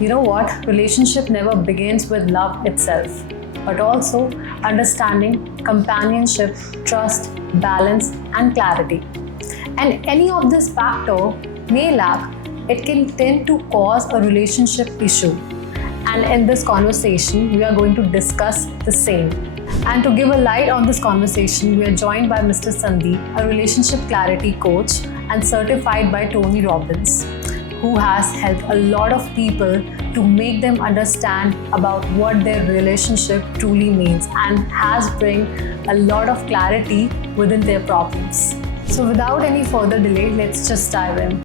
You know what? Relationship never begins with love itself, but also understanding, companionship, trust, balance, and clarity. And any of this factor may lack, it can tend to cause a relationship issue. And in this conversation, we are going to discuss the same. And to give a light on this conversation, we are joined by Mr. Sandeep, a relationship clarity coach and certified by Tony Robbins, who has helped a lot of people to make them understand about what their relationship truly means and has bring a lot of clarity within their problems. So without any further delay, let's just dive in.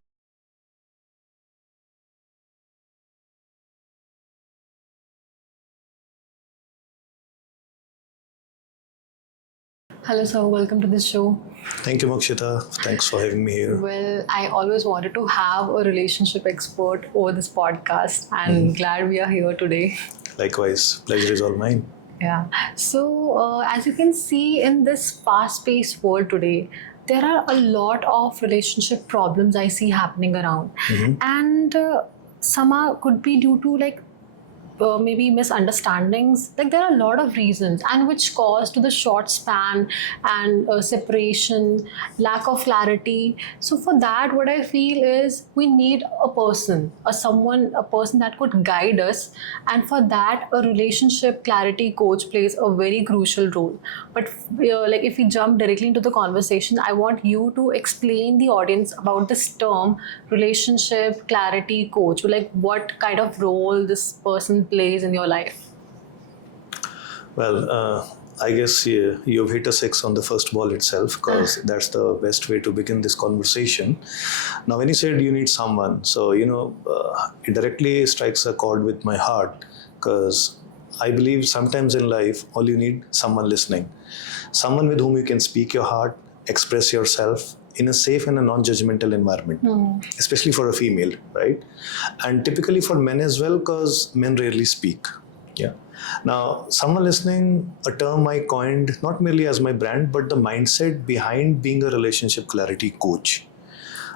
Hello, sir. Welcome to the show. Thank you, Mokshita. Thanks for having me here. Well, I always wanted to have a relationship expert over this podcast, and glad we are here today. Likewise, pleasure is all mine. Yeah. So, as you can see in this fast-paced world today, there are a lot of relationship problems I see happening around, and some could be due to maybe misunderstandings. Like there are a lot of reasons, and which cause to the short span and separation, lack of clarity. So for that, what I feel is we need a person, a person that could guide us, and for that, a relationship clarity coach plays a very crucial role. But if we jump directly into the conversation, I want you to explain the audience about this term, relationship clarity coach. Like what kind of role this person plays in your life? Well, I guess you've hit a six on the first ball itself, because that's the best way to begin this conversation. Now, when you said you need someone, so, it directly strikes a chord with my heart, because I believe sometimes in life, all you need someone listening, someone with whom you can speak your heart, express yourself in a safe and a non-judgmental environment, especially for a female, right? And typically for men as well, because men rarely speak. Yeah. Now, someone listening, a term I coined not merely as my brand, but the mindset behind being a relationship clarity coach.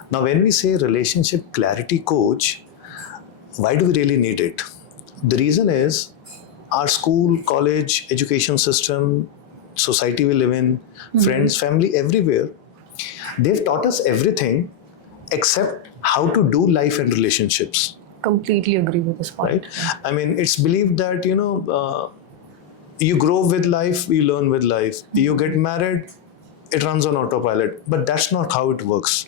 Now, when we say relationship clarity coach, why do we really need it? The reason is our school, college, education system, society we live in, friends, family, everywhere, they've taught us everything except how to do life and relationships. Completely agree with this point. Right? I mean, it's believed that, you grow with life, you learn with life. You get married, it runs on autopilot. But that's not how it works.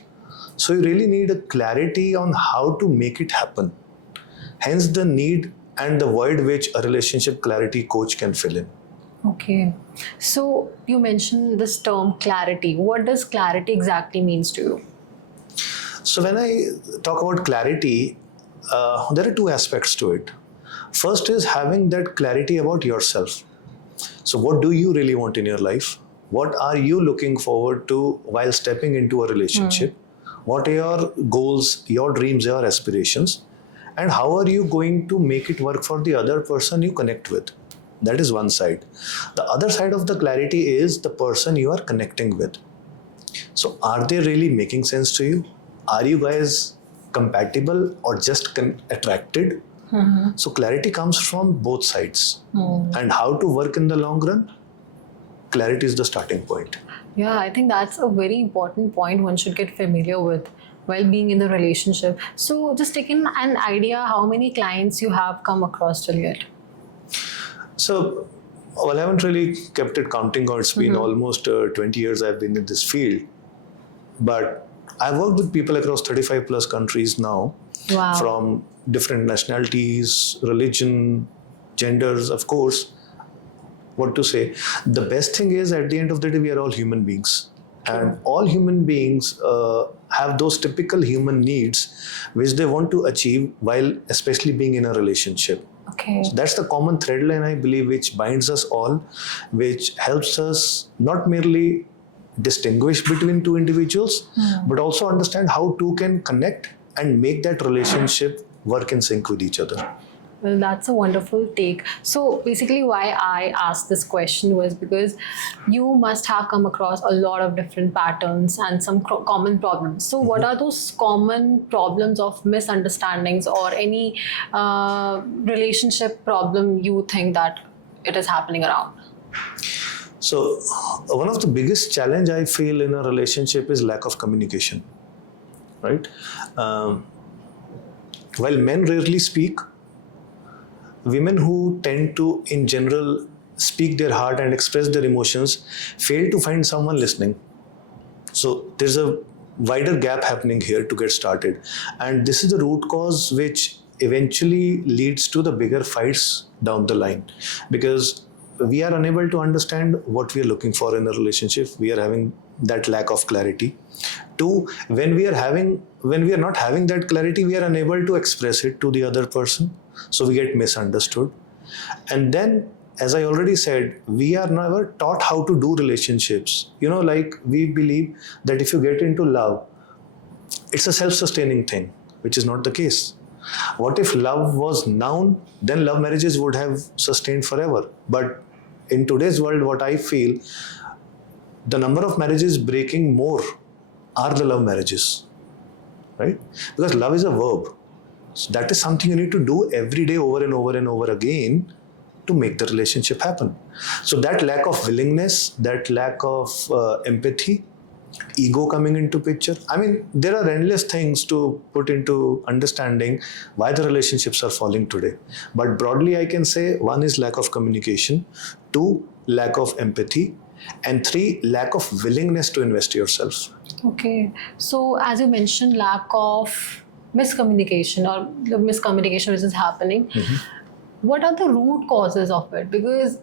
So you really need a clarity on how to make it happen. Hence the need and the void which a relationship clarity coach can fill in. Okay. So you mentioned this term clarity. What does clarity exactly means to you? So when I talk about clarity, there are two aspects to it. First is having that clarity about yourself. So what do you really want in your life? What are you looking forward to while stepping into a relationship? What are your goals, your dreams, your aspirations? And how are you going to make it work for the other person you connect with? That is one side. The other side of the clarity is the person you are connecting with. So are they really making sense to you? Are you guys compatible or just attracted? So clarity comes from both sides. And how to work in the long run? Clarity is the starting point. Yeah, I think that's a very important point one should get familiar with while being in the relationship. So just taking an idea, how many clients you have come across till yet? So, well, I haven't really kept it counting, or it's been almost 20 years I've been in this field. But I've worked with people across 35 plus countries now, from different nationalities, religion, genders, of course. What to say? The best thing is, at the end of the day, we are all human beings. And all human beings have those typical human needs which they want to achieve while especially being in a relationship. Okay. So that's the common thread line, I believe, which binds us all, which helps us not merely distinguish between two individuals, but also understand how two can connect and make that relationship work in sync with each other. Well, that's a wonderful take. So basically, why I asked this question was because you must have come across a lot of different patterns and some common problems. So, what are those common problems of misunderstandings or any relationship problem you think that it is happening around? So, one of the biggest challenge I feel in a relationship is lack of communication, right? While men rarely speak, women who tend to, in general, speak their heart and express their emotions fail to find someone listening. So there's a wider gap happening here to get started. And this is the root cause which eventually leads to the bigger fights down the line. Because we are unable to understand what we are looking for in a relationship. We are having that lack of clarity. Two, when we are not having that clarity, we are unable to express it to the other person. So we get misunderstood. And then, as I already said, we are never taught how to do relationships. Like we believe that if you get into love, it's a self-sustaining thing, which is not the case. What if love was noun? Then love marriages would have sustained forever. But in today's world, what I feel, the number of marriages breaking more are the love marriages, right? Because love is a verb. So that is something you need to do every day over and over and over again to make the relationship happen. So that lack of willingness, that lack of empathy, ego coming into picture. I mean, there are endless things to put into understanding why the relationships are falling today. But broadly, I can say one is lack of communication, two, lack of empathy, and three, lack of willingness to invest yourself. Okay. So, as you mentioned, lack of miscommunication or the miscommunication which is happening. What are the root causes of it? Because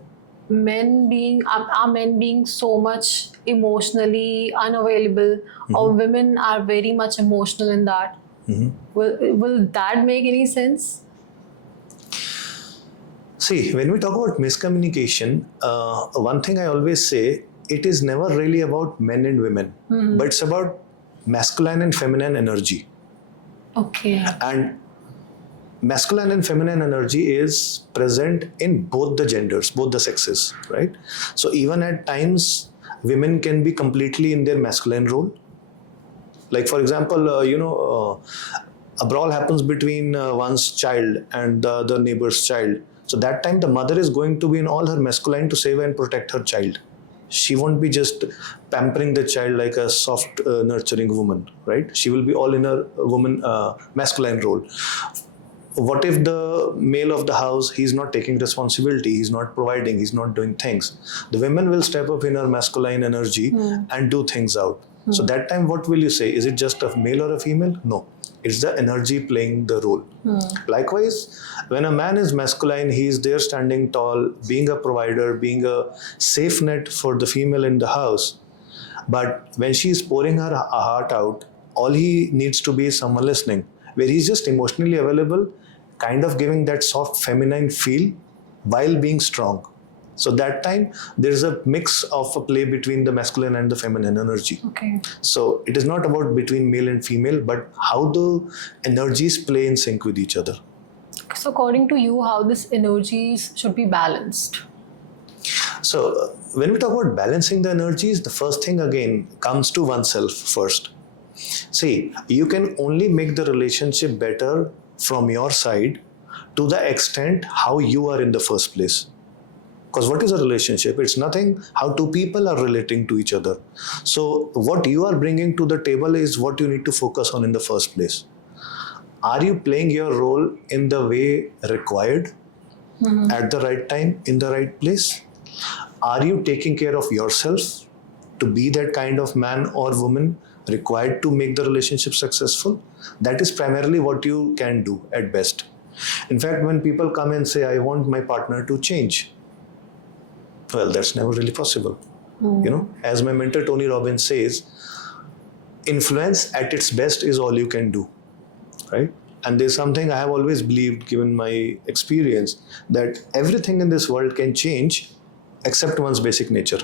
men being so much emotionally unavailable, or women are very much emotional in that. Will that make any sense? See, when we talk about miscommunication, one thing I always say, it is never really about men and women, but it's about masculine and feminine energy. Okay. And masculine and feminine energy is present in both the genders, both the sexes, right? So even at times, women can be completely in their masculine role. Like, for example, a brawl happens between one's child and the other neighbor's child. So that time the mother is going to be in all her masculine to save and protect her child. She won't be just pampering the child like a soft, nurturing woman, right? She will be all in her masculine role. What if the male of the house, he's not taking responsibility, he's not providing, he's not doing things? The women will step up in her masculine energy and do things out. So that time, what will you say? Is it just a male or a female? No. It's the energy playing the role. Likewise, when a man is masculine, he is there standing tall, being a provider, being a safe net for the female in the house. But when she is pouring her heart out, all he needs to be is someone listening, where he's just emotionally available, kind of giving that soft feminine feel while being strong. So that time, there's a mix of a play between the masculine and the feminine energy. Okay. So it is not about between male and female, but how the energies play in sync with each other. So according to you, how this energies should be balanced? So when we talk about balancing the energies, the first thing again comes to oneself first. See, you can only make the relationship better from your side to the extent how you are in the first place. Because what is a relationship? It's nothing how two people are relating to each other. So what you are bringing to the table is what you need to focus on in the first place. Are you playing your role in the way required, at the right time, in the right place? Are you taking care of yourself to be that kind of man or woman required to make the relationship successful? That is primarily what you can do at best. In fact, when people come and say, I want my partner to change, well, that's never really possible. As my mentor Tony Robbins says, influence at its best is all you can do, right? And there's something I have always believed, given my experience, that everything in this world can change except one's basic nature.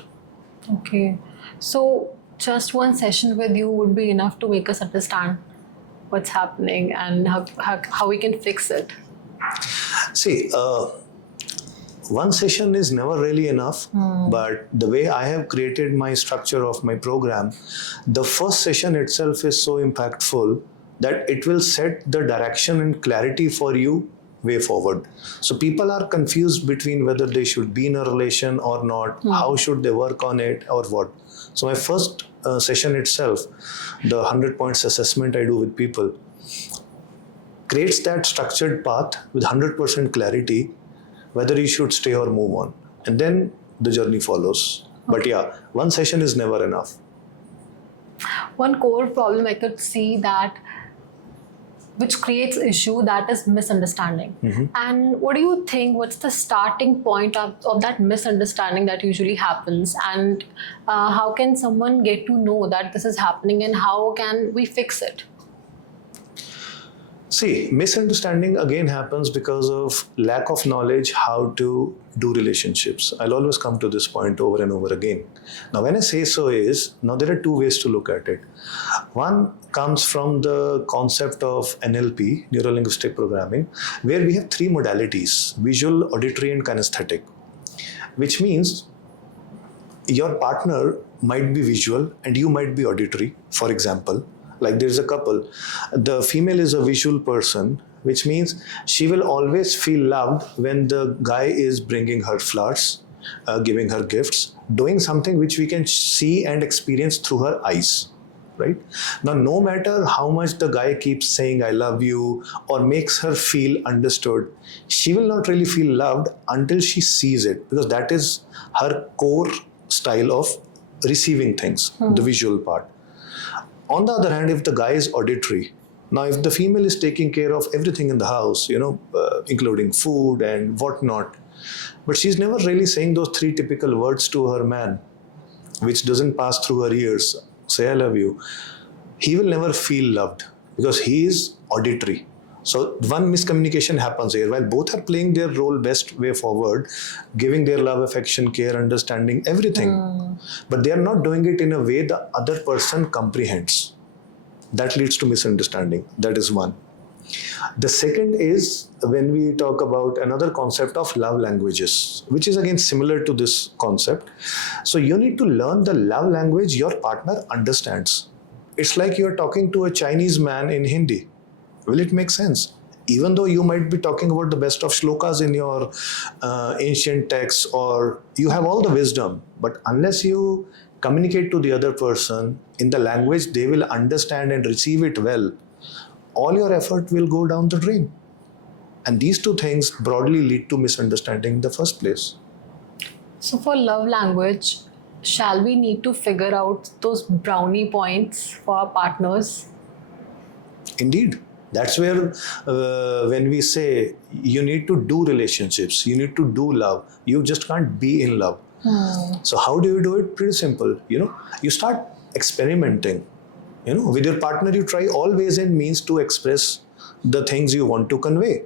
Okay. So just one session with you would be enough to make us understand what's happening and how we can fix it. See, one session is never really enough, but the way I have created my structure of my program, the first session itself is so impactful that it will set the direction and clarity for you way forward. So people are confused between whether they should be in a relation or not, how should they work on it or what. So my first session itself, the 100 points assessment I do with people, creates that structured path with 100% clarity whether you should stay or move on. And then the journey follows. But yeah, one session is never enough. One core problem I could see that which creates issue, that is misunderstanding. And what do you think, what's the starting point of that misunderstanding that usually happens, and how can someone get to know that this is happening and how can we fix it? See, misunderstanding again happens because of lack of knowledge how to do relationships. I'll always come to this point over and over again. Now, when I say so now there are two ways to look at it. One comes from the concept of NLP, Neuro-Linguistic Programming, where we have three modalities: visual, auditory, and kinesthetic, which means your partner might be visual and you might be auditory. For example, like there's a couple, the female is a visual person, which means she will always feel loved when the guy is bringing her flowers, giving her gifts, doing something which we can see and experience through her eyes, right? Now, no matter how much the guy keeps saying I love you or makes her feel understood, she will not really feel loved until she sees it, because that is her core style of receiving things, the visual part. On the other hand, if the guy is auditory, now if the female is taking care of everything in the house, including food and whatnot, but she's never really saying those three typical words to her man, which doesn't pass through her ears, say I love you, he will never feel loved because he is auditory. So one miscommunication happens here. While both are playing their role best way forward, giving their love, affection, care, understanding, everything, but they are not doing it in a way the other person comprehends. That leads to misunderstanding. That is one. The second is when we talk about another concept of love languages, which is again similar to this concept. So you need to learn the love language your partner understands. It's like you're talking to a Chinese man in Hindi. Will it make sense? Even though you might be talking about the best of shlokas in your ancient texts, or you have all the wisdom, but unless you communicate to the other person in the language they will understand and receive it well, all your effort will go down the drain. And these two things broadly lead to misunderstanding in the first place. So for love language, shall we need to figure out those brownie points for our partners? Indeed. That's where when we say you need to do relationships, you need to do love, you just can't be in love. So how do you do it? Pretty simple. You start experimenting. With your partner, you try all ways and means to express the things you want to convey.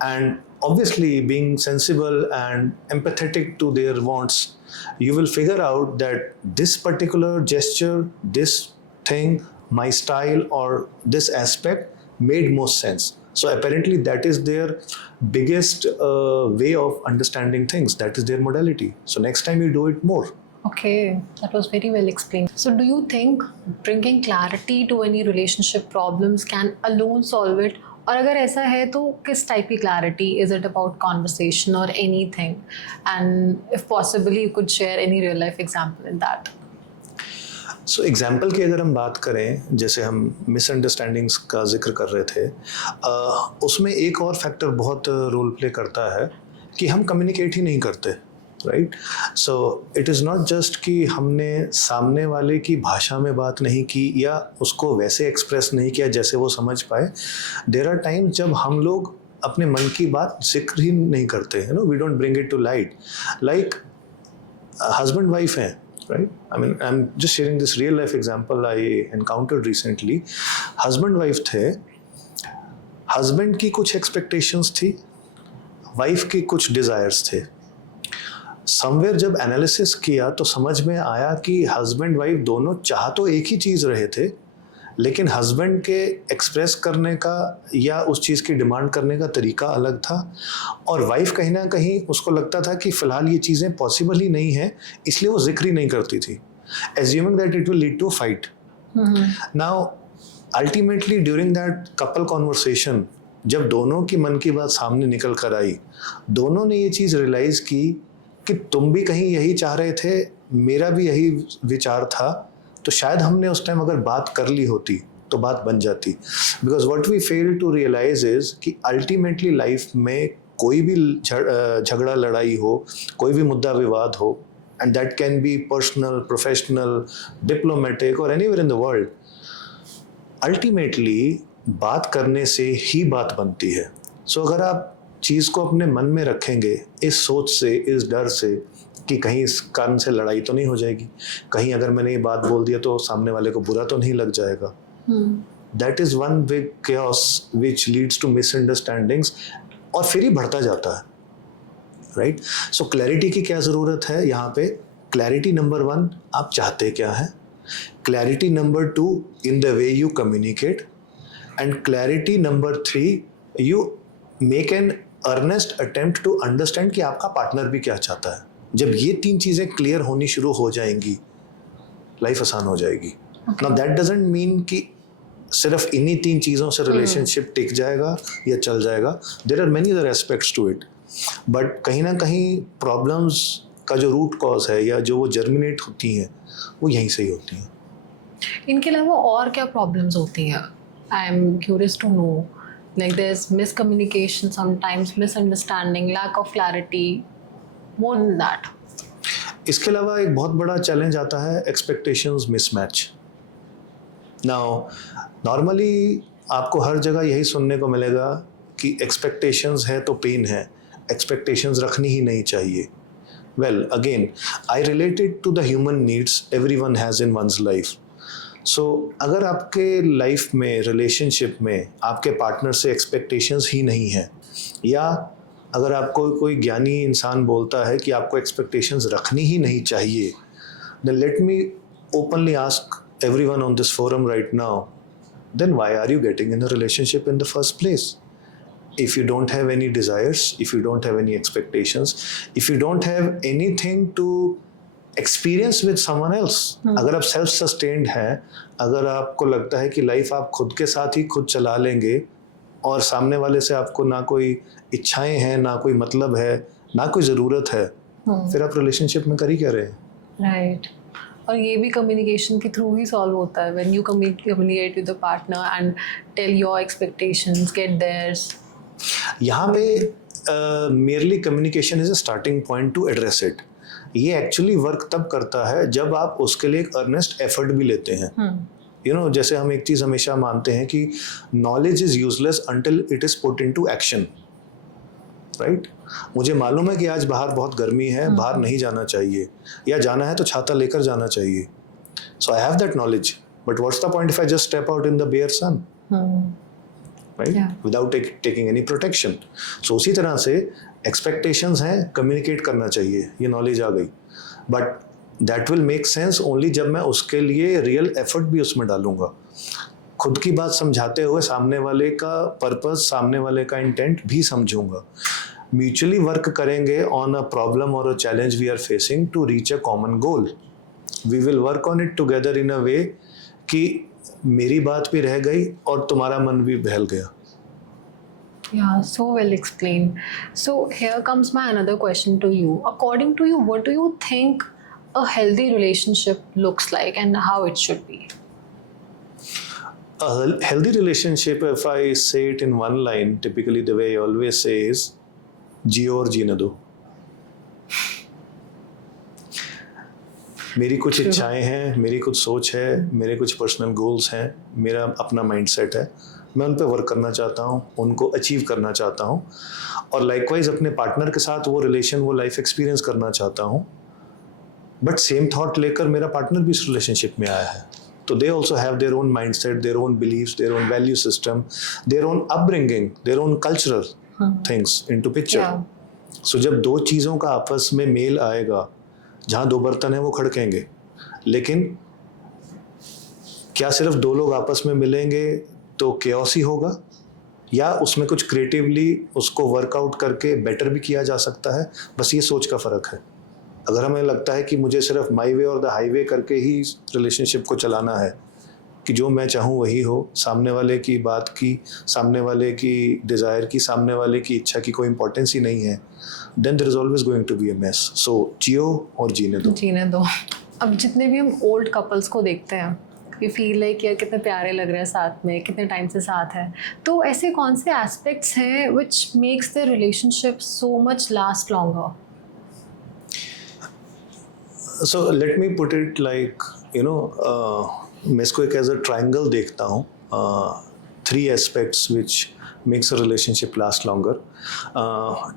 And obviously, being sensible and empathetic to their wants, you will figure out that this particular gesture, this thing, my style, or this aspect made most sense. So apparently that is their biggest way of understanding things. That is their modality. So next time you do it more. Okay, that was very well explained. So do you think bringing clarity to any relationship problems can alone solve it? और अगर ऐसा है तो किस type की clarity? Is it about conversation or anything? And if possibly you could share any real life example in that. So example की अगर हम बात करें, जैसे हम मिसअंडरस्टैंडिंग्स का जिक्र कर रहे थे, उसमें एक और फैक्टर बहुत रोल प्ले करता है कि हम कम्युनिकेट ही नहीं करते, right? So it is not just कि हमने सामने वाले की भाषा में बात नहीं की या उसको वैसे एक्सप्रेस नहीं किया जैसे वो समझ पाए. देयर आर टाइम्स जब हम लोग अपने मन की बात जिक्र ही नहीं करते, we don't bring it to light. Like husband wife हैं, right? I mean, I'm just sharing this real life example I encountered recently. Husband wife थे, husband की कुछ expectations थी, wife की कुछ desires थे. Somewhere जब analysis किया तो समझ में आया कि husband wife दोनों चाह तो एक ही चीज़ रहे थे, लेकिन हस्बैंड के एक्सप्रेस करने का या उस चीज़ की डिमांड करने का तरीका अलग था, और वाइफ कहीं ना कहीं उसको लगता था कि फ़िलहाल ये चीज़ें पॉसिबल ही नहीं है, इसलिए वो जिक्र ही नहीं करती थी, assuming that it will lead to fight. Now ultimately during that couple conversation, जब दोनों की मन की बात सामने निकल कर आई, दोनों ने ये चीज़ रियलाइज़ की कि तुम भी कहीं यही चाह रहे थे, मेरा भी यही विचार था, तो शायद हमने उस टाइम अगर बात कर ली होती तो बात बन जाती. Because what we fail to realize is कि अल्टीमेटली लाइफ में कोई भी झगड़ा लड़ाई हो, कोई भी मुद्दा विवाद हो, and that can be personal, professional, diplomatic और anywhere in the world, ultimately बात करने से ही बात बनती है. सो अगर आप चीज़ को अपने मन में रखेंगे इस सोच से, इस डर से कि कहीं इस कारण से लड़ाई तो नहीं हो जाएगी, कहीं अगर मैंने ये बात बोल दिया तो सामने वाले को बुरा तो नहीं लग जाएगा, that is one big chaos which leads to misunderstandings, और फिर ही बढ़ता जाता है. राइट. सो क्लैरिटी की क्या ज़रूरत है यहाँ पे? क्लैरिटी नंबर 1, आप चाहते क्या हैं. Clarity number 2, in the way you communicate. And clarity number 3, you make an earnest attempt to understand कि आपका पार्टनर भी क्या चाहता है. जब ये 3 चीज़ें क्लियर होनी शुरू हो जाएंगी, लाइफ आसान हो जाएगी. नाउ दैट डजंट मीन कि सिर्फ इन्हीं 3 चीज़ों से रिलेशनशिप टिक जाएगा या चल जाएगा. There are many other aspects to it, but कहीं ना कहीं प्रॉब्लम्स का जो रूट कॉज है या जो वो जर्मिनेट होती हैं वो यहीं से ही होती हैं. इनके अलावा और क्या प्रॉब्लम्स होती हैं? I am curious to know. Like there's miscommunication sometimes, misunderstanding, lack of clarity, more than that. इसके अलावा एक बहुत बड़ा चैलेंज आता है एक्सपेक्टेशंस मिसमैच. नाउ नॉर्मली आपको हर जगह यही सुनने को मिलेगा कि एक्सपेक्टेशंस है तो पेन है, एक्सपेक्टेशंस रखनी ही नहीं चाहिए. Well again I related to the human needs everyone has in one's life. सो अगर आपके लाइफ में, रिलेशनशिप में आपके पार्टनर से एक्सपेक्टेशंस ही नहीं है, या अगर आपको कोई ज्ञानी इंसान बोलता है कि आपको एक्सपेक्टेशंस रखनी ही नहीं चाहिए, then let me openly ask everyone on this forum right now, then why are you getting in a relationship in the first place? If you don't have any desires, if you don't have any expectations, if you don't have anything to experience with someone else, अगर आप self sustained हैं, अगर आपको लगता है कि life आप खुद के साथ ही खुद चला लेंगे और सामने वाले से आपको ना कोई इच्छाएं हैं, ना कोई मतलब है, ना कोई ज़रूरत है, फिर आप रिलेशनशिप में कर ही क्या रहे हैं? राइट. और ये भी कम्युनिकेशन के थ्रू ही सॉल्व होता है. When you communicate with the partner and tell your expectations, get theirs. यहाँ पे merely communication is a starting point to address it. ये एक्चुअली वर्क तब करता है जब आप उसके लिए एक अर्नेस्ट एफर्ट भी लेते हैं. यू नो, जैसे हम एक चीज़ हमेशा मानते हैं कि knowledge is useless until it is put into action. Right. मुझे मालूम है कि आज बाहर बहुत गर्मी है, बाहर नहीं जाना चाहिए, या जाना है तो छाता लेकर जाना चाहिए. So I have that knowledge, but what's the point if I just step out in the bare sun, right, without taking any protection. So उसी तरह से एक्सपेक्टेशंस हैं, कम्युनिकेट करना चाहिए, ये नॉलेज आ गई, but that will make sense only जब मैं उसके लिए रियल एफर्ट भी उसमें डालूंगा, खुद की बात समझाते हुए सामने वाले का पर्पस, सामने वाले का इंटेंट भी समझूंगा. म्यूचुअली वर्क करेंगे ऑन अ प्रॉब्लम और a challenge we are facing to reach a common goal. We will work on it together in a way कि मेरी बात भी रह गई और तुम्हारा मन भी बहल गया. Yeah, so well explained. So here comes my another question to you. According to you, what do you think a healthy relationship looks like and how it should be? A healthy relationship, if I say it in one line, typically the way I always say is, जियो और जीने दो. मेरी कुछ इच्छाएं हैं, मेरी कुछ सोच है, मेरे कुछ पर्सनल गोल्स हैं, मेरा अपना माइंडसेट है, मैं उन पे वर्क करना चाहता हूँ, उनको अचीव करना चाहता हूँ, और लाइकवाइज अपने पार्टनर के साथ वो रिलेशन, वो लाइफ एक्सपीरियंस करना चाहता हूँ. बट सेम थॉट लेकर मेरा पार्टनर भी इस रिलेशनशिप में आया है, तो they also have their own mindset, their own beliefs, their own value system, their own upbringing, their own cultural things into picture. So जब दो चीज़ों का आपस में मेल आएगा, जहाँ दो बर्तन हैं वो खड़केंगे, लेकिन क्या सिर्फ दो लोग आपस में मिलेंगे तो केओस ही होगा, या उसमें कुछ क्रिएटिवली उसको वर्कआउट करके बेटर भी किया जा सकता है? बस ये सोच का फ़र्क है। अगर हमें लगता है कि मुझे सिर्फ माई वे और द हाईवे करके ही रिलेशनशिप को चलाना है, कि जो मैं चाहूँ वही हो, सामने वाले की बात की, सामने वाले की डिज़ायर की, सामने वाले की इच्छा की कोई इंपॉर्टेंस ही नहीं है, then there is always going to be a mess. So जियो और जीने दो। जीने दो। अब जितने भी हम ओल्ड कपल्स को देखते हैं, वी फील लाइक यार कितने प्यारे लग रहे हैं साथ में, कितने टाइम से साथ है, तो ऐसे कौन से एस्पेक्ट्स हैं which makes the relationship so much last longer? So let me put it like, मैं इसको एक एज अ ट्राइंगल देखता हूँ, 3 aspects which makes a relationship last longer.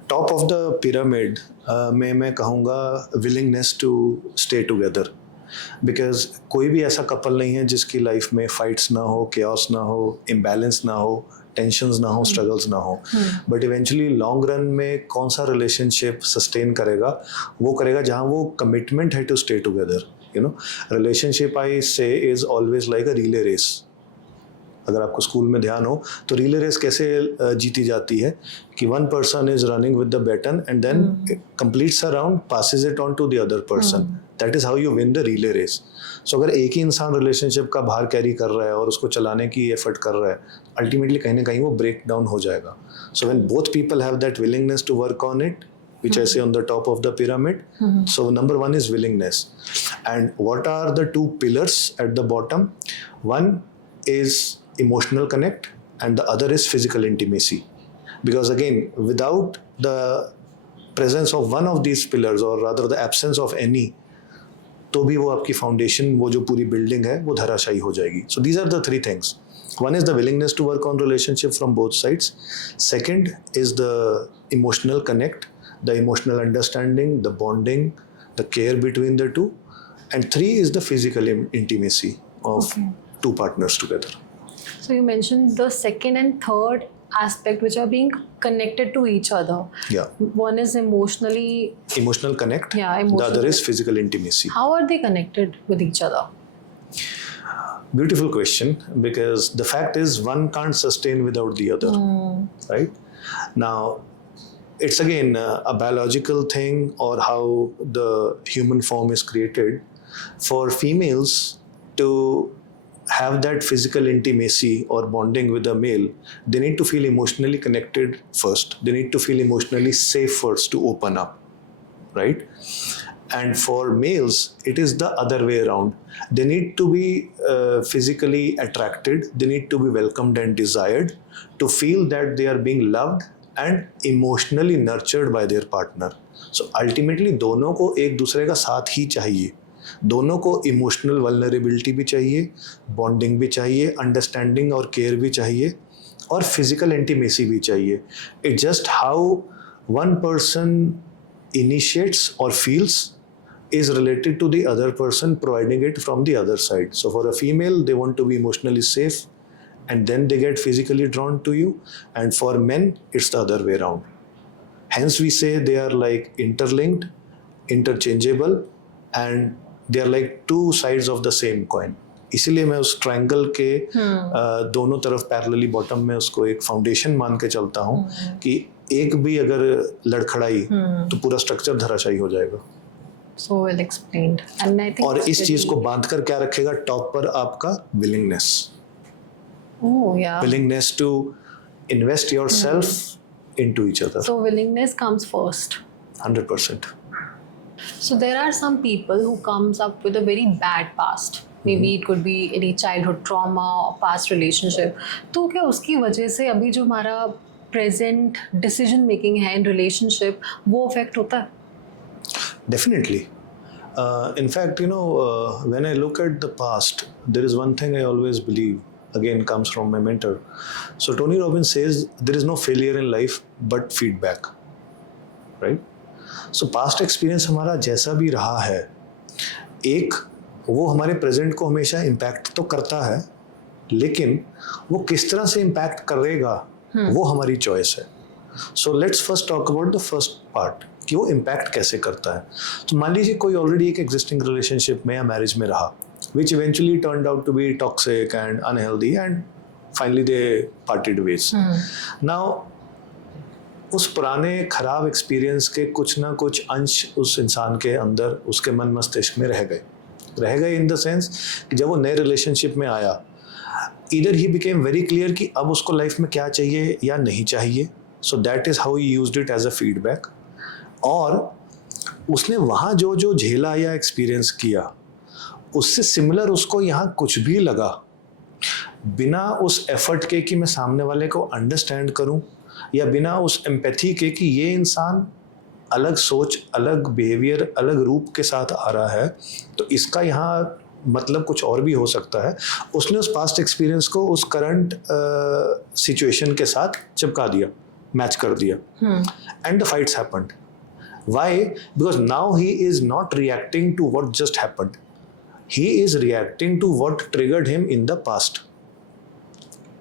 Top of the pyramid में मैं कहूँगा willingness to stay together, because कोई भी ऐसा कपल नहीं है जिसकी लाइफ में फाइट्स ना हो, केओस ना हो, इम्बैलेंस ना हो, टेंशन्स ना हो, स्ट्रगल्स ना हो, बट इवेंचुअली लॉन्ग रन में कौन सा रिलेशनशिप सस्टेन करेगा? वो करेगा जहाँ वो कमिटमेंट है to stay together. Relationship I say is always like a relay race. अगर आपको स्कूल में ध्यान हो तो रिले रेस कैसे जीती जाती है कि one person is running with the baton and then completes a round, passes it on to the other person. That is how you win the relay race. So अगर एक ही इंसान रिलेशनशिप का भार कैरी कर रहा है और उसको चलाने की एफर्ट कर रहा है, अल्टीमेटली कहीं ना कहीं वो ब्रेक डाउन हो जाएगा। So when both people have that willingness to work on it, which I say on the top of the pyramid. So number 1 is willingness. And what are the 2 pillars at the bottom? One is emotional connect and the other is physical intimacy. Because again, without the presence of one of these pillars, or rather the absence of any, तो भी वो आपकी foundation, वो जो पूरी building है, वो धराशायी हो जाएगी. So these are the 3 things. One is the willingness to work on relationship from both sides. Second is the emotional connect, the emotional understanding, the bonding, the care between the two. And 3 is the physical intimacy of 2 partners together. So you mentioned the second and third aspect which are being connected to each other. Yeah. One is emotional connect. Yeah, the emotional. other is physical intimacy. How are they connected with each other? Beautiful question, because the fact is one can't sustain without the other, right? Now, it's again a biological thing, or how the human form is created. For females to have that physical intimacy or bonding with a male, they need to feel emotionally connected first. They need to feel emotionally safe first to open up, right? And for males, it is the other way around. They need to be physically attracted. They need to be welcomed and desired to feel that they are being loved and emotionally nurtured by their partner. So ultimately दोनों को एक दूसरे का साथ ही चाहिए. दोनों को emotional vulnerability भी चाहिए, बॉन्डिंग भी चाहिए, अंडरस्टैंडिंग और केयर भी चाहिए, और फिजिकल इंटीमेसी भी चाहिए. It's just how one person initiates or feels is related to the other person providing it from the other side. So for a female, they want to be emotionally safe and then they get physically drawn to you. And for men, it's the other way around. Hence we say they are like interlinked, interchangeable, and they are like 2 sides of the same coin. इसीलिए मैं उस triangle के दोनों तरफ parallelly bottom में उसको एक foundation मान के चलता हूँ कि एक भी अगर लड़खड़ाई तो पूरा स्ट्रक्चर धराशायी हो जाएगा. So well explained. And I think और इस चीज को बांध कर क्या रखेगा टॉप पर? आपका willingness. Oh yeah. Willingness to invest yourself into each other. So willingness comes first. 100%. So there are some people who comes up with a very bad past. Maybe it could be any childhood trauma or past relationship. तो क्या उसकी वजह से अभी जो हमारा present decision making है in relationship वो affect होता है? Definitely. In fact, when I look at the past, there is one thing I always believe, again comes from my mentor. So Tony Robbins says there is no failure in life but feedback, right? So past experience हमारा जैसा भी रहा है, एक वो हमारे present को हमेशा इम्पैक्ट तो करता है, लेकिन वो किस तरह से इम्पैक्ट करेगा वो हमारी चॉइस है. So let's first talk about the first part कि वो इम्पैक्ट कैसे करता है. तो मान लीजिए कोई ऑलरेडी एक एग्जिस्टिंग रिलेशनशिप में या मैरिज में रहा which eventually turned out to be toxic and unhealthy, and finally they parted ways. Now उस पुराने खराब एक्सपीरियंस के कुछ ना कुछ अंश उस इंसान के अंदर, उसके मन मस्तिष्क में रह गए इन द सेंस कि जब वो नए रिलेशनशिप में आया, either he became very clear कि अब उसको लाइफ में क्या चाहिए या नहीं चाहिए, so that is how he used it as a feedback, और उसने वहाँ जो जो झेला या एक्सपीरियंस किया उससे सिमिलर उसको यहाँ कुछ भी लगा, बिना उस एफर्ट के कि मैं सामने वाले को अंडरस्टैंड करूं, या बिना उस एम्पैथी के कि ये इंसान अलग सोच, अलग बिहेवियर, अलग रूप के साथ आ रहा है, तो इसका यहाँ मतलब कुछ और भी हो सकता है, उसने उस पास्ट एक्सपीरियंस को उस करंट सिचुएशन के साथ चिपका दिया, मैच कर दिया, and the fights happened. Why? Because now he is not reacting to what just happened. He is reacting to what triggered him in the past.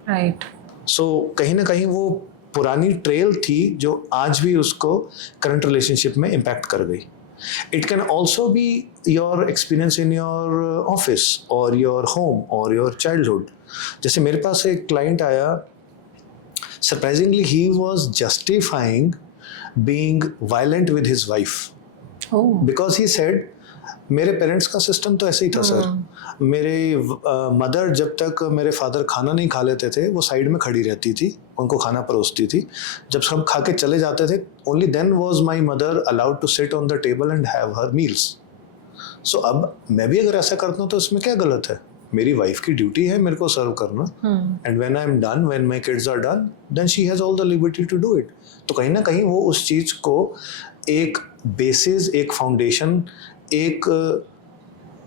Right. So कहीं ना कहीं वो पुरानी ट्रेल थी जो आज भी उसको करंट रिलेशनशिप में इम्पैक्ट कर गई. It can also be your experience in your office or your home or your childhood. जैसे मेरे पास एक क्लाइंट आया, surprisingly he was justifying being violent with his wife. Oh. Because he said मेरे parents का system तो ऐसे ही था sir. मेरे मदर जब तक मेरे फादर खाना नहीं खा लेते थे वो साइड में खड़ी रहती थी, उनको खाना परोसती थी. जब सब खा के चले जाते थे, only then was my mother allowed to sit on the table and have her meals. So अब मैं भी अगर ऐसा करता हूँ तो इसमें क्या गलत है? मेरी वाइफ की ड्यूटी है मेरे को सर्व करना, and when I am done, when my kids are done, then she has all the liberty to do it. तो कहीं ना कहीं वो उस चीज़ को एक बेसिस, एक फाउंडेशन, एक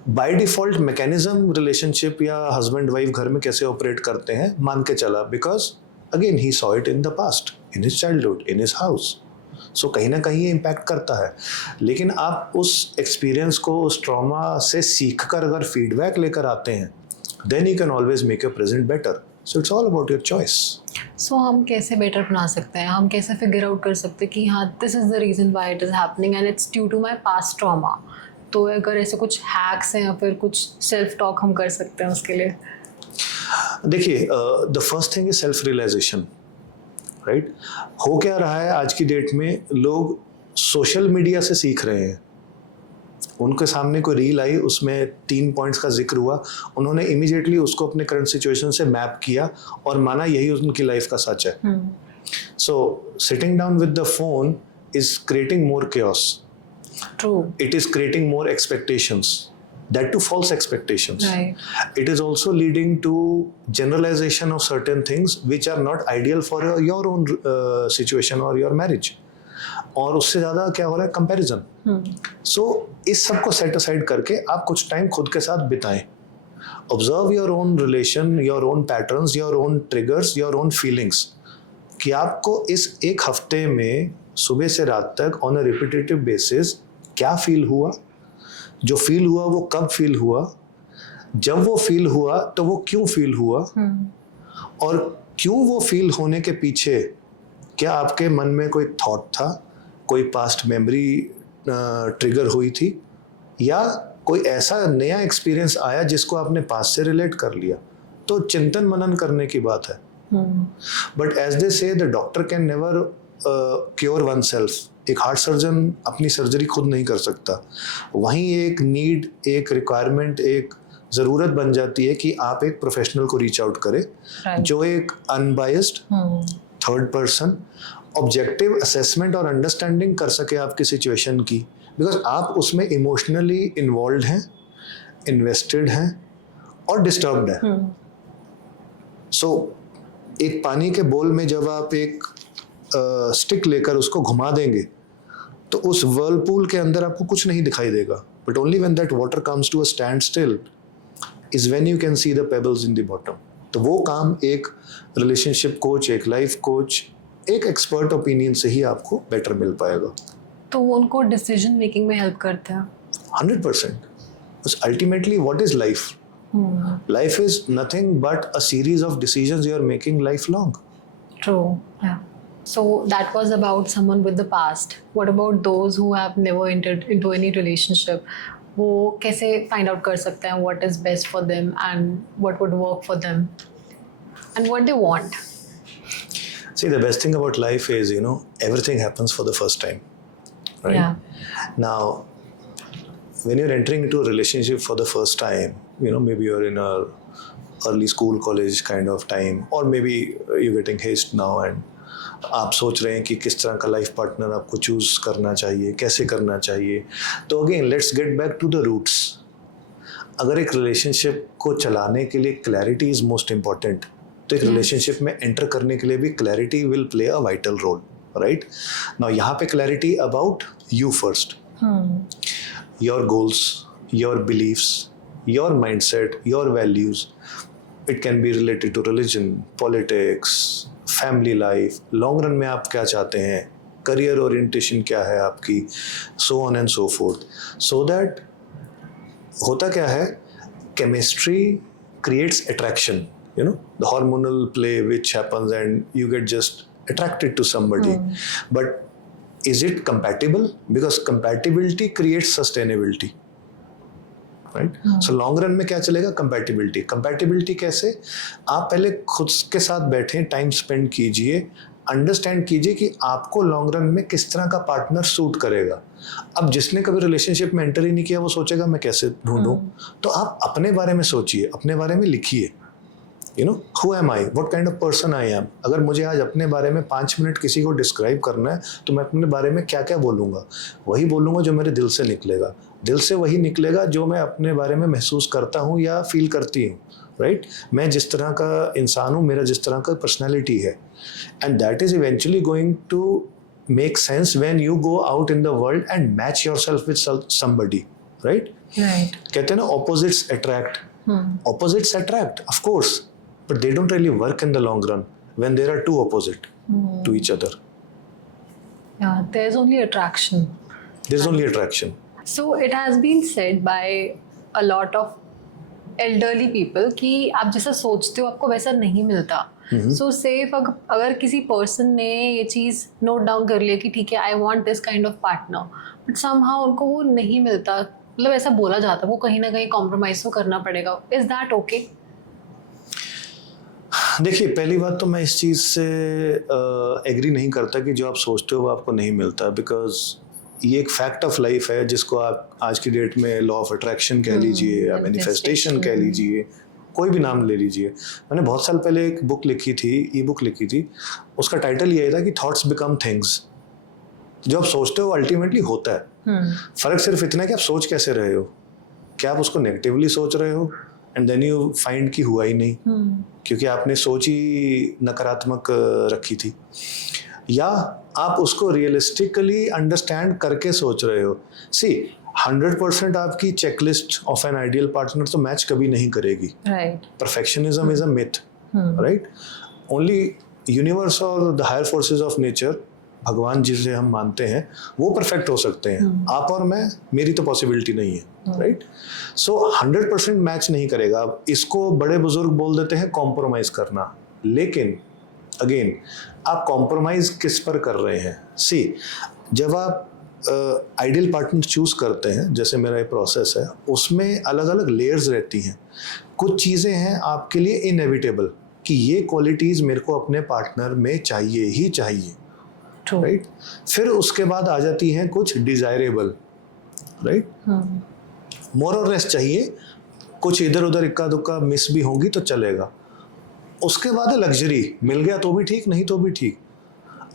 बाय डिफॉल्ट मैकेनिज्म रिलेशनशिप या हस्बैंड वाइफ घर में कैसे ऑपरेट करते हैं मान के चला, बिकॉज अगेन ही saw it in the past, in his childhood, in his house. So कहीं ना कहीं ये इम्पैक्ट करता है. लेकिन आप उस एक्सपीरियंस को, उस ट्रॉमा से सीख कर अगर फीडबैक लेकर आते हैं, then you can always make your present better. So it's all about your choice. So हम कैसे बेटर बना सकते हैं? हम कैसे फिगर आउट कर सकते हैं कि हाँ, this is the reason why it is happening and it's due to my past trauma. तो अगर ऐसे कुछ हैक्स हैं या फिर कुछ सेल्फ टॉक हम कर सकते हैं उसके लिए? देखिए, the first thing is self realization. Right, हो क्या रहा है आज की डेट में, लोग सोशल मीडिया से सीख रहे हैं. उनके सामने कोई रील आई, उसमें 3 पॉइंट्स का जिक्र हुआ, उन्होंने इमीडिएटली उसको अपने करंट सिचुएशन से मैप किया और माना यही उनकी लाइफ का सच है. So sitting down with the phone is creating more chaos. True. It is creating more expectations, that too false expectations. Right. It is also leading to generalization of certain things which are not ideal for your own situation or your marriage. और उससे ज़्यादा क्या हो रहा है? Comparison. सो इस सब को सेट असाइड करके आप कुछ टाइम खुद के साथ बिताएं. Observe your own relation, your own patterns, your own triggers, your own feelings, कि आपको इस एक हफ्ते में सुबह से रात तक ऑन अ रिपीटेटिव बेसिस क्या फील हुआ, जो फील हुआ वो कब फील हुआ, जब वो फील हुआ तो वो क्यों फील हुआ, और क्यों वो फील होने के पीछे क्या आपके मन में कोई थॉट था, कोई पास्ट मेमोरी ट्रिगर हुई थी, या कोई ऐसा नया एक्सपीरियंस आया जिसको आपने पास्ट से रिलेट कर लिया. तो चिंतन मनन करने की बात है. बट एज दे से the doctor can never cure one self. एक हार्ट सर्जन अपनी सर्जरी खुद नहीं कर सकता. वहीं एक नीड, एक रिक्वायरमेंट, एक ज़रूरत बन जाती है कि आप एक प्रोफेशनल को रीच आउट करें, जो एक unbiased third person objective assessment और अंडरस्टैंडिंग कर सके आपकी सिचुएशन की, बिकॉज आप उसमें इमोशनली इन्वॉल्व हैं, इन्वेस्टेड हैं और डिस्टर्ब्ड हैं. सो एक पानी के बोल में जब आप एक स्टिक लेकर उसको घुमा देंगे तो उस वर्लपूल के अंदर आपको कुछ नहीं दिखाई देगा. But only when that water comes to a stand still is when you can see the pebbles in the bottom. तो वो काम एक रिलेशनशिप कोच, एक लाइफ कोच, एक एक्सपर्ट ओपिनियन से ही आपको बेटर मिल पाएगा. तो वो उनको डिसीजन मेकिंग में हेल्प करते हैं 100%. Ultimately what is life? Life is nothing but a series of decisions you are making lifelong. True. Yeah. So that was about someone with the past. What about those who have never entered into any relationship? वो कैसे find out कर सकते हैं what is best for them and what would work for them and what they want? See, the best thing about life is, everything happens for the first time, right? Yeah. Now, when you're entering into a relationship for the first time, maybe you're in a early school, college kind of time, or maybe you're getting hitched now and आप सोच रहे हैं कि किस तरह का life partner आपको choose करना चाहिए, कैसे करना चाहिए. तो again let's get back to the roots. अगर एक रिलेशनशिप को चलाने के लिए क्लैरिटी इज मोस्ट इम्पॉर्टेंट, तो एक रिलेशनशिप में एंटर करने के लिए भी clarity will play a vital role, right? Now यहाँ पे clarity about you first, your goals, your believes, your mindset, your values. It can be related to religion, politics, family life, long run में आप क्या चाहते हैं, career orientation क्या है आपकी, so on and so fourth. So that होता क्या है, chemistry creates attraction, the hormonal play which happens and you get just attracted to somebody. But is it compatible? Because compatibility creates sustainability, right? So long run में क्या चलेगा? Compatibility कैसे? आप पहले खुद के साथ बैठें, टाइम स्पेंड कीजिए, अंडरस्टैंड कीजिए कि आपको लॉन्ग रन में किस तरह का पार्टनर सूट करेगा. अब जिसने कभी रिलेशनशिप में एंटर ही नहीं किया वो सोचेगा मैं कैसे ढूंढूं. तो आप अपने बारे में सोचिए, अपने बारे में लिखिए. who am I, what kind of person I am. अगर मुझे आज अपने बारे में 5 मिनट किसी को डिस्क्राइब करना है तो मैं अपने बारे में क्या क्या बोलूँगा? वही बोलूँगा जो मेरे दिल से निकलेगा. दिल से वही निकलेगा जो मैं अपने बारे में महसूस करता हूँ या फील करती हूँ, राइट? मैं जिस तरह का इंसान हूँ, मेरा जिस तरह का पर्सनैलिटी है, and that is eventually going to make sense when you go out in the world and match yourself with somebody, right? कहते हैं ना, opposites attract. Opposites attract, of course, but they don't really work in the long run when there are two opposite to each other. Yeah, there's only attraction. There's only attraction. So it has been said by a lot of elderly people कि आप जैसा सोचते हो आपको वैसा नहीं मिलता. So say अगर किसी person ने ये चीज़ note down कर लिया कि ठीक है I want this kind of partner, but somehow उनको वो नहीं मिलता, मतलब ऐसा बोला जाता है, वो कहीं ना कहीं कॉम्प्रोमाइज तो करना पड़ेगा. Is that okay? देखिए, पहली बात तो मैं इस चीज़ से एग्री नहीं करता कि जो आप सोचते हो वो आपको नहीं मिलता, बिकॉज ये एक फैक्ट ऑफ लाइफ है जिसको आप आज की डेट में लॉ ऑफ अट्रैक्शन कह लीजिए या मैनिफेस्टेशन कह लीजिए, कोई भी नाम ले लीजिए. मैंने बहुत साल पहले एक बुक लिखी थी, ई बुक लिखी थी, उसका टाइटल ये था कि थॉट्स बिकम थिंग्स. जो आप सोचते हो अल्टीमेटली होता है. फर्क सिर्फ इतना है कि आप सोच कैसे रहे हो. क्या आप उसको नेगेटिवली सोच रहे हो एंड देन यू फाइंड कि हुआ ही नहीं, क्योंकि आपने सोच ही नकारात्मक रखी थी, या आप उसको रियलिस्टिकली अंडरस्टैंड करके सोच रहे हो. सी 100% आपकी checklist of an ideal partner तो मैच कभी नहीं करेगी. Perfectionism is a myth, right? Only universe और the higher forces of nature, भगवान जिसे हम मानते हैं, वो परफेक्ट हो सकते हैं. आप और मैं, मेरी तो पॉसिबिलिटी नहीं है, राइट? सो 100% मैच नहीं करेगा. अब इसको बड़े बुजुर्ग बोल देते हैं कॉम्प्रोमाइज करना, लेकिन अगेन आप कॉम्प्रोमाइज किस पर कर रहे हैं? सी, जब आप आइडियल पार्टनर चूज करते हैं, जैसे मेरा ये प्रोसेस है, उसमें अलग अलग लेयर्स रहती हैं. कुछ चीज़ें हैं आपके लिए इनएविटेबल कि ये क्वालिटीज़ मेरे को अपने पार्टनर में चाहिए ही चाहिए, राइट? फिर उसके बाद आ जाती हैं कुछ डिजायरेबल, राइट? मोर और लेस चाहिए, कुछ इधर उधर इक्का दुक्का मिस भी होंगी तो चलेगा. उसके बाद लग्जरी, मिल गया तो भी ठीक, नहीं तो भी ठीक.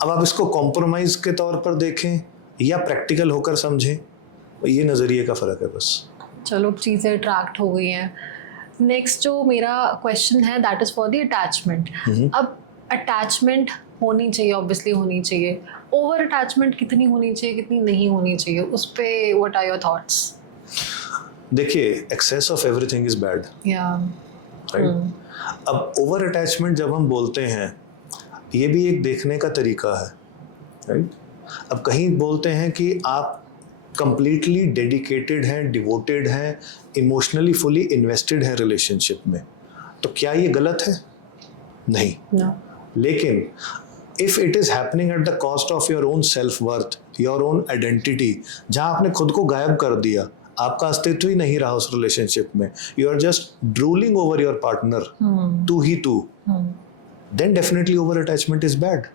अब आप इसको कॉम्प्रोमाइज के तौर पर देखें या प्रैक्टिकल होकर समझें, ये नज़रिए का फ़र्क है बस. चलो, चीज़ें अट्रैक्ट हो गई हैं. नेक्स्ट जो मेरा क्वेश्चन है that is for the attachment. अब अटैचमेंट होनी चाहिए, ऑब्वियसली होनी चाहिए. ओवर अटैचमेंट कितनी होनी चाहिए, कितनी नहीं होनी चाहिए, उस पे व्हाट आर योर थॉट्स? देखिए, excess of everything is bad, right? अब ओवर अटैचमेंट जब हम बोलते हैं, ये भी एक देखने का तरीका है, राइट? अब कहीं बोलते हैं कि आप कंप्लीटली डेडिकेटेड हैं, डिवोटेड हैं, इमोशनली फुली इन्वेस्टेड हैं रिलेशनशिप में, तो क्या ये गलत है? नहीं. लेकिन if it is happening at the cost of your own self worth, your own identity, जहां आपने खुद को गायब कर दिया, आपका अस्तित्व ही नहीं रहा उस रिलेशनशिप में, you are just drooling over your partner, तू ही तू, then definitely over attachment is bad,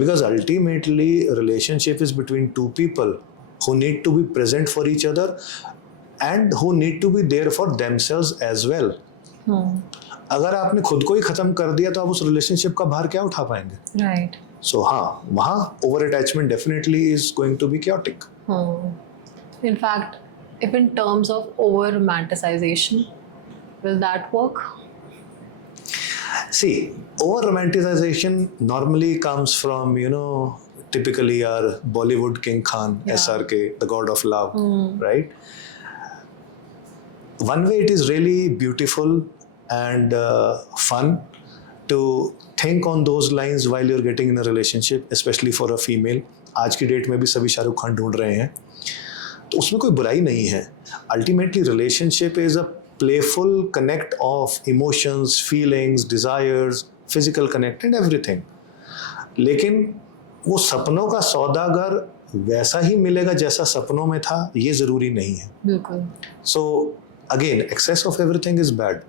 because ultimately relationship is between two people who need to be present for each other and who need to be there for themselves as well. अगर आपने खुद को ही खत्म कर दिया तो आप उस रिलेशनशिप का भार क्या उठा पाएंगे? Right. So हाँ, वहाँ over attachment definitely is going to be chaotic. In fact, if in terms of over romanticization, will that work? See, over romanticization normally comes from, typically our Bollywood King Khan, SRK, the god of love, right? One way it is really beautiful and fun to think on those lines while you're getting in a relationship, especially for a female. आज की date में भी सभी शाहरुख खान ढूंढ रहे हैं, तो उसमें कोई बुराई नहीं है. Ultimately, relationship is a playful connect of emotions, feelings, desires, physical connect and everything. लेकिन वो सपनों का सौदागर वैसा ही मिलेगा जैसा सपनों में था, ये ज़रूरी नहीं है. बिल्कुल. So again, excess of everything is bad.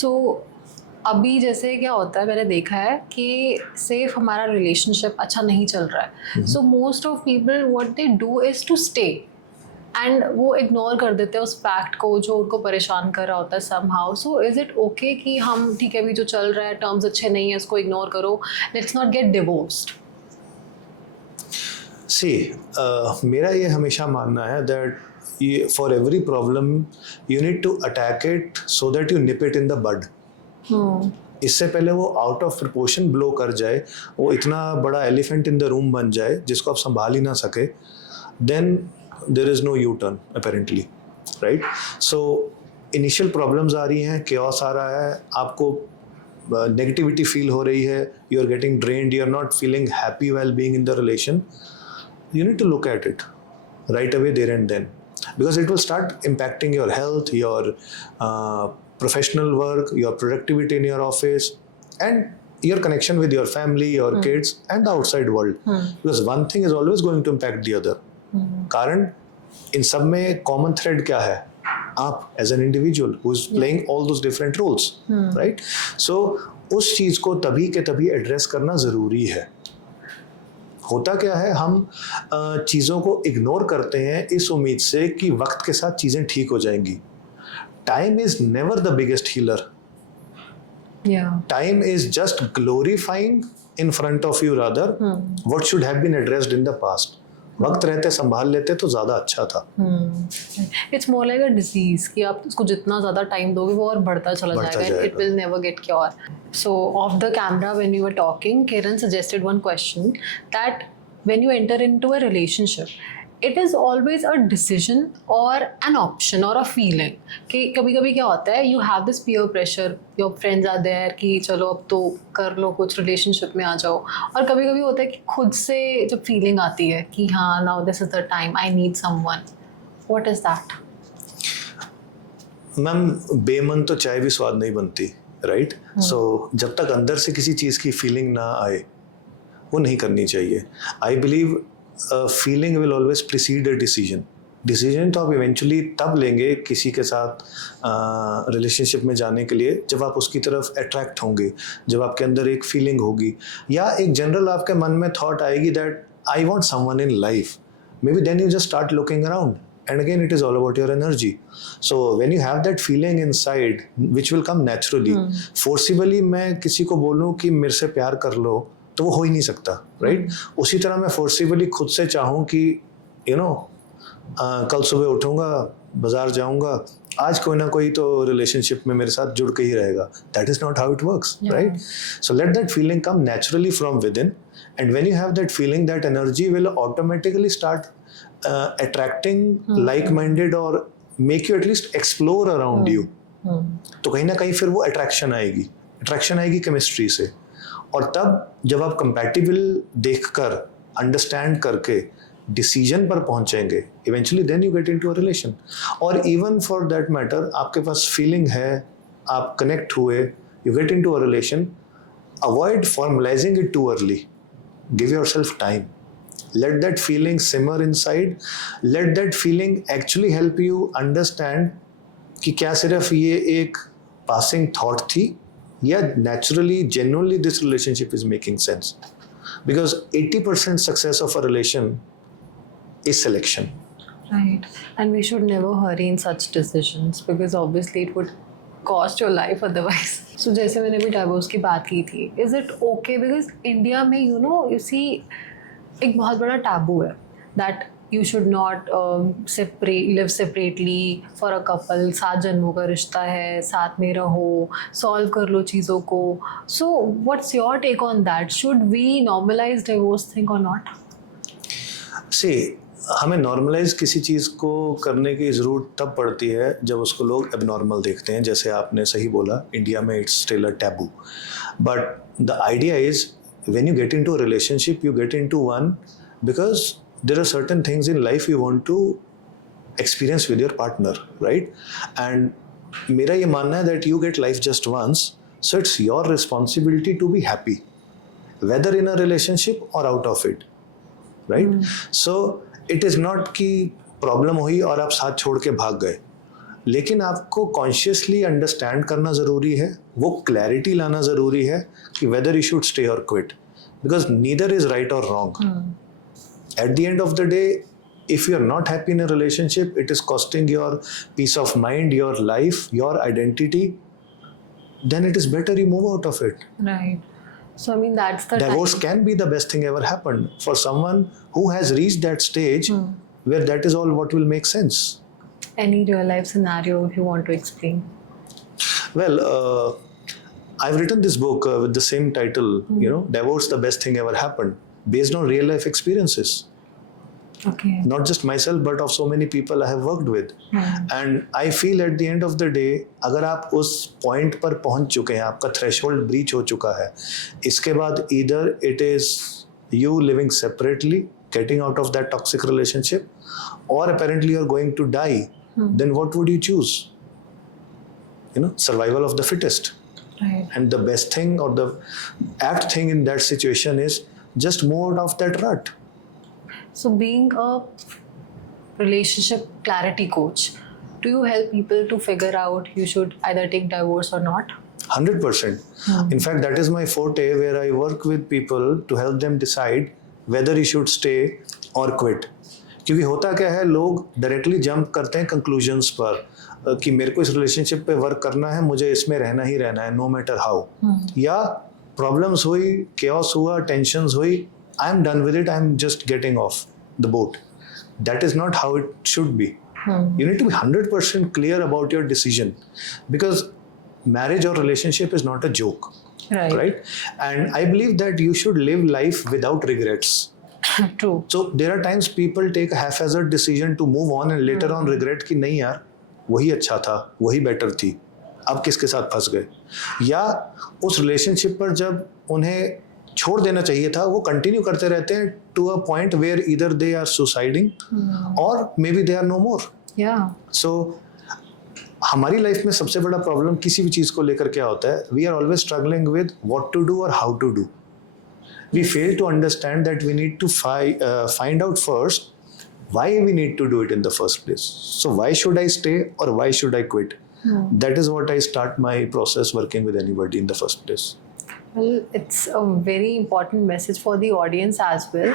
So अभी जैसे क्या होता है, मैंने देखा है कि सिर्फ हमारा रिलेशनशिप अच्छा नहीं चल रहा है, so most of people what they do is to stay, and वो इग्नोर कर देते हैं उस फैक्ट को जो उनको परेशान कर रहा होता है somehow. So is it okay कि हम ठीक है अभी जो चल रहा है टर्म्स अच्छे नहीं है उसको इग्नोर करो, let's not get divorced? See, मेरा ये हमेशा मानना है that for every problem you need to attack it so that you nip it in the bud. इससे पहले वो आउट ऑफ प्रपोर्शन ब्लो कर जाए, वो इतना बड़ा एलिफेंट इन द रूम बन जाए जिसको आप संभाल ही ना सके, then there is no U turn apparently, right? So initial problems आ रही हैं, केओस आ रहा है, आपको नेगेटिविटी फील हो रही है, you are getting drained, you are not feeling happy well being in the relation, you need to look at it right away there and then, because it will start impacting your health, your professional work, your productivity in your office, and your connection with your family, your kids and the outside world, because one thing is always going to impact the other. कारण इन सब में common thread क्या है? आप as an individual who is playing all those different roles, right? So उस चीज़ को तभी के तभी एड्रेस करना ज़रूरी है. होता क्या है, हम चीज़ों को इग्नोर करते हैं इस उम्मीद से कि वक्त के साथ चीज़ें ठीक हो जाएंगी. Time is never the biggest healer. Time is just glorifying in front of you rather what should have been addressed in the past. वक्त रहते संभाल लेते तो ज़्यादा अच्छा था. It's more like a disease कि आप उसको जितना ज़्यादा टाइम दोगे वो और बढ़ता चला जाएगा. It will never get cure. So off the camera when we were talking, Kiran suggested one question that when you enter into a relationship, it is always a decision or an option or a feeling. कि कभी कभी क्या होता है, you have this peer pressure, your friends are there कि चलो अब तो कर लो कुछ, relationship में आ जाओ, और कभी कभी होता है कि खुद से जब feeling आती है कि हाँ now this is the time I need someone. What is that? Ma'am, बेमन तो चाय भी स्वाद नहीं बनती, राइट? सो जब तक अंदर से किसी चीज़ की फीलिंग ना आए वो नहीं करनी चाहिए. I believe feeling will always precede a decision. Decision तो आप इवेंचुअली तब लेंगे किसी के साथ रिलेशनशिप में जाने के लिए जब आप उसकी तरफ अट्रैक्ट होंगे, जब आपके अंदर एक फीलिंग होगी या एक जनरल आपके मन में थॉट आएगी that I want someone in life. Maybe then you just start looking around. And again, it is all about your energy. So when you have that feeling inside, which will come naturally, forcibly मैं किसी को बोलूँ कि मेरे से प्यार कर लो तो वो हो ही नहीं सकता, right? उसी तरह मैं forcibly खुद से चाहूँ कि कल सुबह उठूँगा, बाजार जाऊँगा, आज कोई ना कोई तो रिलेशनशिप में मेरे साथ जुड़ के ही रहेगा. That is not how it works, right? So let that feeling come naturally from within, and when you have that feeling, that energy will automatically start attracting like-minded or make you at least explore around you. तो कहीं ना कहीं फिर वो attraction आएगी chemistry से, और तब जब आप compatible देखकर understand करके डिसीजन पर पहुंचेंगे, eventually then you get into a relation. और even for that matter, आपके पास feeling है, आप connect हुए, you get into a relation, avoid formalizing it too early. Give yourself time. Let that feeling simmer inside. Let that feeling actually help you understand कि क्या सिर्फ ये एक passing thought थी या naturally, genuinely this relationship is making sense. Because 80% success of a relation is selection. Right. And we should never hurry in such decisions because obviously it would cost your life otherwise. So जैसे मैंने भी divorce की बात की थी, is it okay? Because India में you see एक बहुत बड़ा taboo है that you should not live separately for a couple. 7 जन्मों का रिश्ता है, साथ में रहो, solve कर लो चीज़ों को. So what's your take on that? Should we normalize divorce thing or not? See, हमें नॉर्मलाइज किसी चीज़ को करने की ज़रूरत तब पड़ती है जब उसको लोग एबनॉर्मल देखते हैं. जैसे आपने सही बोला, इंडिया में it's still a taboo. But the idea is when you get into a relationship, you get into one because there are certain things in life you want to experience with your partner, right? And मेरा ये मानना है that you get life just once, so it's your responsibility to be happy whether in a relationship और out of it, right? So it is not कि problem हुई और आप साथ छोड़ के भाग गए, लेकिन आपको कॉन्शियसली अंडरस्टैंड करना ज़रूरी है, वो क्लैरिटी लाना ज़रूरी है कि वेदर यू शुड स्टे और quit, because neither is right और wrong. At the end of the day, if you are not happy in a relationship, it is costing your peace of mind, your life, your identity, then it is better you move out of it. Right. So I mean that's the Divorce can be the best thing ever happened for someone who has reached that stage where that is all what will make sense. Any real life scenario if you want to explain? Well, I've written this book with the same title, Divorce, the best thing ever happened, based on real life experiences. Okay. Not just myself, but of so many people I have worked with. And I feel at the end of the day, अगर आप उस point पर पहुंच चुके हैं, आपका threshold breach हो चुका है, इसके बाद either it is you living separately, getting out of that toxic relationship, or apparently you're going to die, then what would you choose? Survival of the fittest. Right. And the best thing or the apt thing in that situation is just move out of that rut. So being a relationship clarity coach, do you help people to figure out you should either take divorce or not? 100%. In fact, that is my forte, where I work with people to help them decide whether you should stay or quit. क्योंकि होता क्या है, लोग directly jump करते हैं conclusions पर कि मेरे को इस रिलेशनशिप पे वर्क करना है, मुझे इसमें रहना ही रहना है, नो मैटर हाउ. या प्रॉब्लम्स हुई, केओस हुआ, टेंशन्स हुई, I am done with it, I am just getting off the boat. That is not how it should be. You need to be 100% clear about your decision, because marriage or relationship is not a joke. Right? And I believe that you should live life without regrets. True. So there are times people take a haphazard decision to move on and later on regret कि नहीं यार, वही अच्छा था, वही better थी, अब किसके साथ फंस गए. या उस relationship पर जब उन्हें छोड़ देना चाहिए था, वो कंटिन्यू करते रहते हैं to a point where either they are suiciding और maybe they are no more. So हमारी लाइफ में सबसे बड़ा प्रॉब्लम किसी भी चीज़ को लेकर क्या होता है, we are always struggling with what to do और how to do. We fail to understand that we need to find out first why we need to do it in the first place. So why should I stay और why should I quit? That is what I start my process working with anybody in the first place. Well, it's a very important message for the audience as well.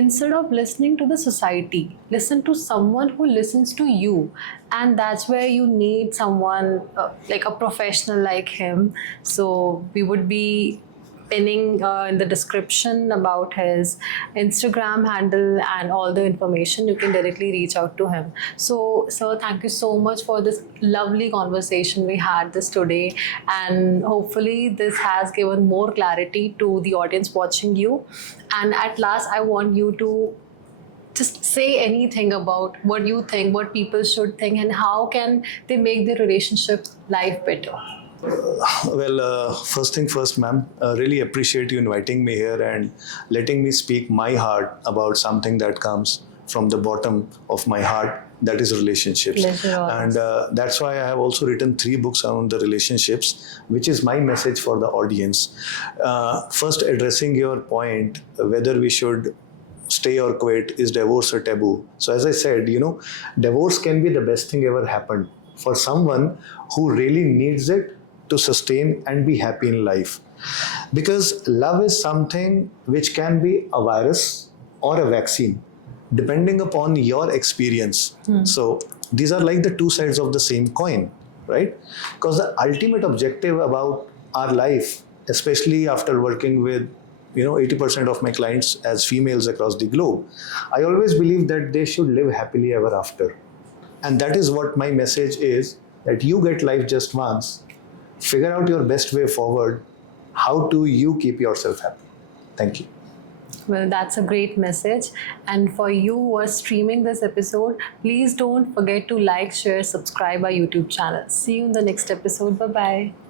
Instead of listening to the society, listen to someone who listens to you. And that's where you need someone like a professional like him. So we would be pinning in the description about his Instagram handle and all the information. You can directly reach out to him. So sir, thank you so much for this lovely conversation we had this today, and hopefully this has given more clarity to the audience watching you. And at last I want you to just say anything about what you think, what people should think, and how can they make their relationship life better. Well, first thing first, ma'am, really appreciate you inviting me here and letting me speak my heart about something that comes from the bottom of my heart, that is relationships. And that's why I have also written 3 books on the relationships, which is my message for the audience. First, addressing your point, whether we should stay or quit, is divorce a taboo? So as I said, divorce can be the best thing ever happened for someone who really needs it to sustain and be happy in life. Because love is something which can be a virus or a vaccine, depending upon your experience. So these are like the two sides of the same coin, right? Because the ultimate objective about our life, especially after working with 80% of my clients as females across the globe, I always believe that they should live happily ever after. And that is what my message is, that you get life just once. Figure out your best way forward. How do you keep yourself happy? Thank you. Well, that's a great message. And for you who are streaming this episode, please don't forget to like, share, subscribe our YouTube channel. See you in the next episode. Bye-bye.